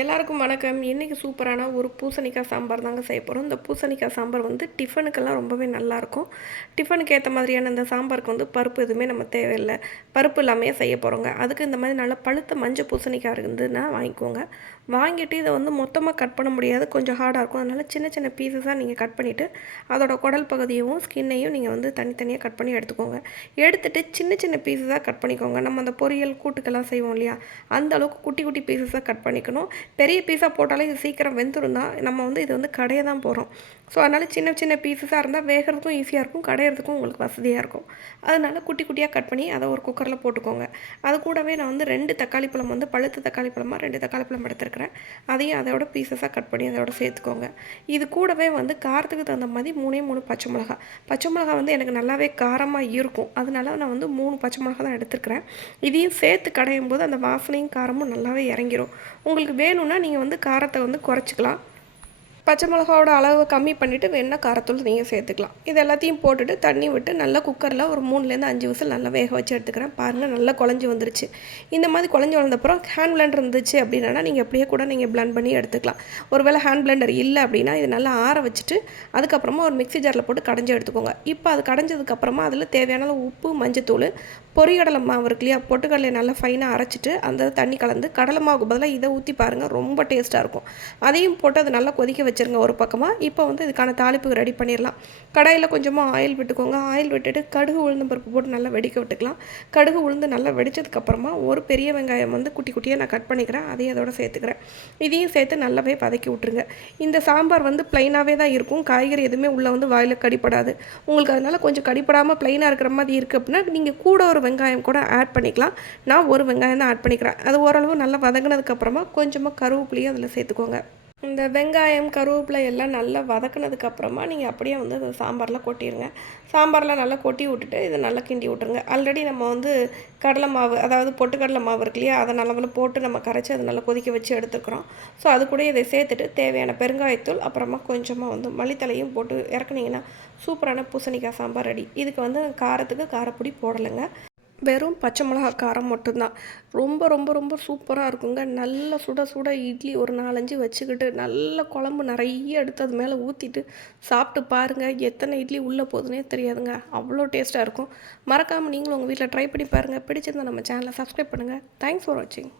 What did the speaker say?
எல்லாருக்கும் வணக்கம். இன்றைக்கி சூப்பரான ஒரு பூசணிக்காய் சாம்பார் தாங்க செய்ய போகிறோம் இந்த பூசணிக்காய் சாம்பார் வந்து டிஃபனுக்கெல்லாம் ரொம்பவே நல்லாயிருக்கும் டிஃபனுக்கு ஏற்ற மாதிரியான இந்த சாம்பாருக்கு வந்து பருப்பு எதுவுமே நம்ம தேவையில்லை. பருப்பு இல்லாமே செய்ய போகிறோங்க அதுக்கு இந்த மாதிரி நல்லா பழுத்த மஞ்சள் பூசணிக்காய் இருந்ததுன்னா வாங்கிக்கோங்க. வாங்கிட்டு இதை வந்து மொத்தமாக கட் பண்ண முடியாது. கொஞ்சம் ஹார்டாக இருக்கும். அதனால் சின்ன சின்ன பீசஸாக நீங்கள் கட் பண்ணிவிட்டு அதோட குடல் பகுதியையும் ஸ்கின்னையும் நீங்கள் வந்து தனித்தனியாக கட் பண்ணி எடுத்துக்கோங்க. எடுத்துகிட்டு சின்ன சின்ன பீசஸாக கட் பண்ணிக்கோங்க. நம்ம அந்த பொரியல் கூட்டுக்கெல்லாம் செய்வோம் இல்லையா? அந்த அளவுக்கு குட்டி குட்டி பீசஸாக கட் பண்ணிக்கணும். பெரிய பீஸாக போட்டாலே இது சீக்கிரம் வெந்துடும் தான் நம்ம வந்து இது வந்து கடையை தான் போகிறோம் ஸோ அதனால் சின்ன சின்ன பீசஸாக இருந்தால் வேகிறதுக்கும் ஈஸியாக இருக்கும் கடையிறதுக்கும் உங்களுக்கு வசதியாக இருக்கும். அதனால் குட்டி குட்டியாக கட் பண்ணி அதை ஒரு குக்கரில் போட்டுக்கோங்க. அது கூடவே நான் வந்து ரெண்டு தக்காளி பழம் வந்து பழுத்த தக்காளி பழமாக ரெண்டு தக்காளி பழம் எடுத்துருக்கிறேன். அதையும் அதோட பீசஸாக கட் பண்ணி அதோட சேர்த்துக்கோங்க. இது கூடவே வந்து காரத்துக்கு தகுந்த மாதிரி மூணே மூணு பச்சை மிளகா. பச்சை மிளகா வந்து எனக்கு நல்லாவே காரமாக இருக்கும். அதனால நான் வந்து மூணு பச்சை மிளகா தான் எடுத்துருக்கிறேன். இதையும் சேர்த்து கடையும் போது அந்த வாசனையும் காரமும் நல்லாவே இறங்கிடும் உங்களுக்கு வேணும்னா நீங்கள் வந்து காரத்தை வந்து குறைச்சிக்கலாம். பச்சை மிளகாவோட அளவு கம்மி பண்ணிவிட்டு வேணால் காரத்தூள் நீங்கள் சேர்த்துக்கலாம். இது எல்லாத்தையும் போட்டுட்டு தண்ணி விட்டு நல்லா குக்கரில் ஒரு மூணுலேருந்து அஞ்சு விசில் நல்லா வேக வச்சு எடுத்துக்கிறேன். பாருங்கள் நல்லா குழஞ்சி வந்துருச்சு. இந்த மாதிரி குழஞ்சி வந்தப்புறம் ஹேண்ட் பிளண்டர் இருந்துச்சு அப்படின்னா நீங்கள் எப்படியே கூட நீங்கள் பிளண்ட் பண்ணி எடுத்துக்கலாம். ஒருவேளை ஹேண்ட் பிளண்டர் இல்லை அப்படின்னா இது நல்லா ஆற வச்சுட்டு அதுக்கப்புறமா ஒரு மிக்ஸி ஜாரில் போட்டு கடைஞ்சி எடுத்துக்கோங்க. இப்போ அது கடைஞ்சதுக்கப்புறமா அதில் தேவையான உப்பு மஞ்சத்தூள் பொறிகடலை மாவு இருக்கு இல்லையா பொட்டுக்கடலையை நல்லா ஃபைனாக அரைச்சிட்டு அந்த தண்ணி கலந்து கடலை மாவுக்கு பதிலாக இதை ஊற்றி பாருங்கள் ரொம்ப டேஸ்ட்டாக இருக்கும். அதையும் போட்டு அதை நல்லா கொதிக்க வச்சுருங்க ஒரு பக்கமாக இப்போ வந்து இதுக்கான தாளிப்பு ரெடி பண்ணிடலாம். கடாயில் கொஞ்சமாக ஆயில் விட்டுக்கோங்க. ஆயில் விட்டுட்டு கடுகு உளுந்து பருப்பு போட்டு நல்லா வெடிக்க விட்டுக்கலாம். கடுகு உளுந்து நல்லா வெடித்ததுக்கப்புறமா ஒரு பெரிய வெங்காயம் வந்து குட்டி குட்டியாக நான் கட் பண்ணிக்கிறேன். அதையும் அதோட சேர்த்துக்கிறேன். இதையும் சேர்த்து நல்லாவே வதக்கி விட்ருங்க இந்த சாம்பார் வந்து ப்ளைனாகவே தான் இருக்கும். காய்கறி எதுவுமே உள்ளே வந்து வாயில் கடிப்படாது உங்களுக்கு அதனால் கொஞ்சம் கடிப்படாமல் ப்ளைனாக இருக்கிற மாதிரி இருக்குது அப்படின்னா நீங்கள் கூட ஒரு வெங்காயம் கூட ஆட் பண்ணிக்கலாம். நான் ஒரு வெங்காயம் தான் ஆட் பண்ணிக்கிறேன். அது ஓரளவு நல்லா வதங்கினதுக்கப்புறமா கொஞ்சமாக கருவேப்பிலையும் அதில் சேர்த்துக்கோங்க. இந்த வெங்காயம் கருவேப்பிலை எல்லாம் நல்லா வதக்குனதுக்கப்புறமா நீங்கள் அப்படியே வந்து அந்த சாம்பாரில் கொட்டிடுங்க சாம்பாரில் நல்லா கொட்டி விட்டுட்டு இதை நல்லா கிண்டி விட்ருங்க ஆல்ரெடி நம்ம வந்து கடலை மாவு அதாவது பொட்டுக்கடலை மாவு இருக்கு இல்லையா? அதை நல்லவில் போட்டு நம்ம கரைச்சி அதை நல்லா கொதிக்க வச்சு எடுத்துக்கிறோம். ஸோ அது கூட இதை சேர்த்துட்டு தேவையான பெருங்காயத்தூள் அப்புறமா கொஞ்சமாக வந்து மல்லித்தலையும் போட்டு இறக்குனீங்கன்னா சூப்பரான பூசணிக்காய் சாம்பார் ரெடி. இதுக்கு வந்து காரத்துக்கு காரப்பொடி போடலைங்க. வெறும் பச்சை மிளகா காரம் மட்டும்தான். ரொம்ப ரொம்ப ரொம்ப சூப்பராக இருக்குங்க. நல்ல சுட சுட இட்லி ஒரு நாலஞ்சு வச்சுக்கிட்டு நல்ல குழம்பு நிறைய எடுத்து அது மேலே ஊற்றிட்டு சாப்பிட்டு பாருங்கள் எத்தனை இட்லி உள்ளே போகுதுன்னே தெரியாதுங்க. அவ்வளோ டேஸ்ட்டாக இருக்கும். மறக்காமல் நீங்களும் உங்கள் வீட்டில் ட்ரை பண்ணி பாருங்கள் பிடிச்சிருந்தா நம்ம சேனலை சப்ஸ்கிரைப் பண்ணுங்கள் தேங்க்ஸ் ஃபார் வாட்சிங்